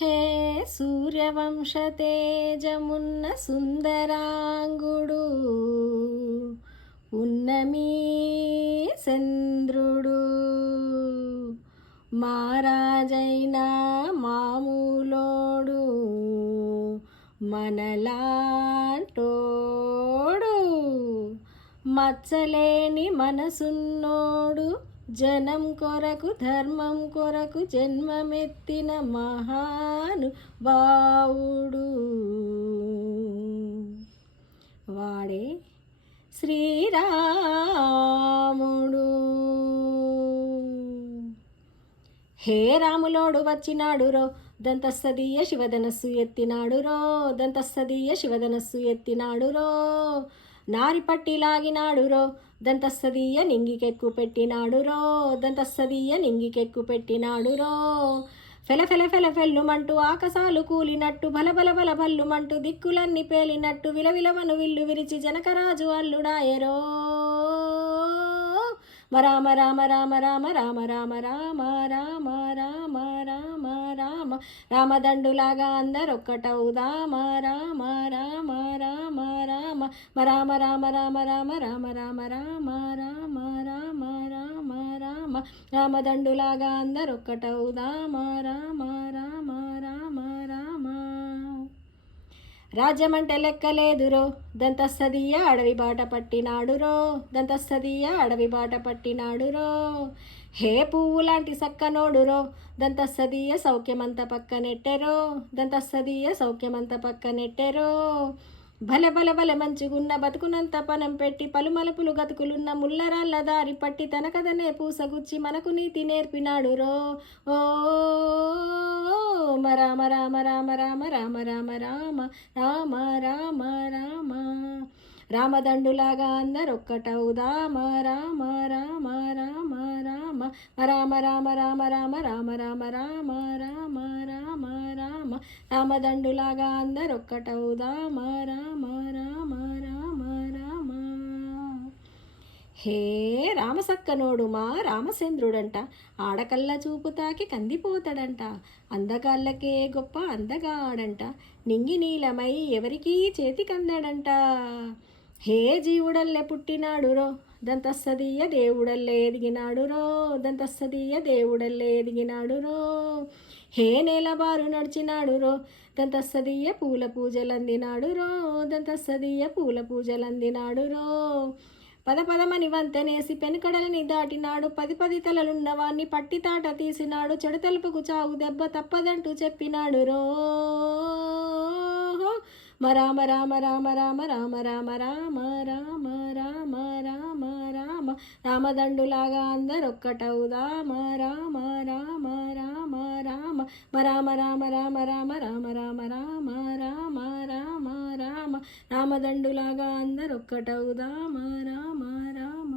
హే సూర్యవంశతేజమున్న సుందరాంగుడు ఉన్నమీ చంద్రుడు మారాజైన మామూలోడు మనలాంటోడు మచ్చలేని మనసున్నోడు జనం కొరకు ధర్మం కొరకు జన్మమెత్తిన మహాను బావుడు వాడే శ్రీరాముడు. హే రాములోడు వచ్చినాడు రో దంతస్తదీయ శివధనస్సు ఎత్తినాడు రో దంతస్తదీయ శివధనస్సు ఎత్తినాడు రో నారి పట్టి లాగినాడు రో దంతస్తదీయ నింగికెక్కు పెట్టినాడు రో దంతస్తదీయ నింగికెక్కు పెట్టినాడు రో ఫెల ఫెల ఫెల ఫెల్లుమంటూ ఆకాశాలు కూలినట్టు బలబల బల భల్లుమంటూ దిక్కులన్నీ పేలినట్టు విలవిలవను విల్లు విరిచి జనకరాజు అల్లుడాయరో రామ రామ రామ రామ రామ రామ రామ రామ రామ రామ రామ రామదండులాగా అందరొక్కటవుదామ రామ రామ రామ రామ రామ రామ రామ రామ రామ రామ రామ రామ రామ రామ రామ రామదండులాగా అందరొక్కటవుదామ రామ రామ రామ రామ రాజ్యమంటే లెక్కలేదురో దంతస్తదీయ అడవి బాట పట్టినాడురో దంతస్తదీయ అడవి బాట పట్టినాడురో హే పువ్వు లాంటి సక్కనోడురో దంతస్తదీయ సౌఖ్యమంత పక్కనెట్టెరో దంతస్తదీయ సౌఖ్యమంత పక్కనెట్టెరో భలె బల బల మంచిగున్న బతుకునంత పనం పెట్టి పలుమలుపులు గతుకులున్న ముల్లరాళ్ళ దారి పట్టి తన కథనే పూసగుచ్చి మనకు నీతి నేర్పినాడు రో ఓ రామ రామ రామ రామ రామ రామ రామ రామ రామ రామ రామదండులాగా అందరొక్కటవుదామ రామ రామ రామ రామ రామ రామ రామ రామ రామ రామ రామ రామ రామ రామ రామదండులాగా అందరొక్కటవుదామ రామ రామ రామ రామ హే రామసక్కనోడు మా రామచంద్రుడంట ఆడకల్ల చూపు తాకి కందిపోతాడంట అందగాళ్ళకే గొప్ప అందగాడంట నింగి నీలమై ఎవరికీ చేతికందడంట హే జీవుడల్లే పుట్టినాడురో దంతస్తదీయ దేవుడల్లే ఎదిగినాడురో దంతస్తదీయ దేవుడల్లే ఎదిగినాడురో హే నేలబారు నడిచినాడురో దంతస్తదీయ పూల పూజలందినాడురో దంతస్తదీయ పూల పూజలందినాడురో పద పదమని వంతెనేసి పెనుకడలని దాటినాడు పది పది తలలున్నవాన్ని పట్టితాట తీసినాడు చెడు తలుపుకు చావు దెబ్బ తప్పదంటూ చెప్పినాడు రో రామ రామ రామ రామ రామ రామ రామ రామ రామ రామ రామ రామదండులాగా అందరొక్కటవుదామ రామ రామ రామ రామ రామ రామ రామ రామ రామ రామ రామ రామ రామ రామ రామదండులాగా అందరొక్కటవుదామ రామ రామ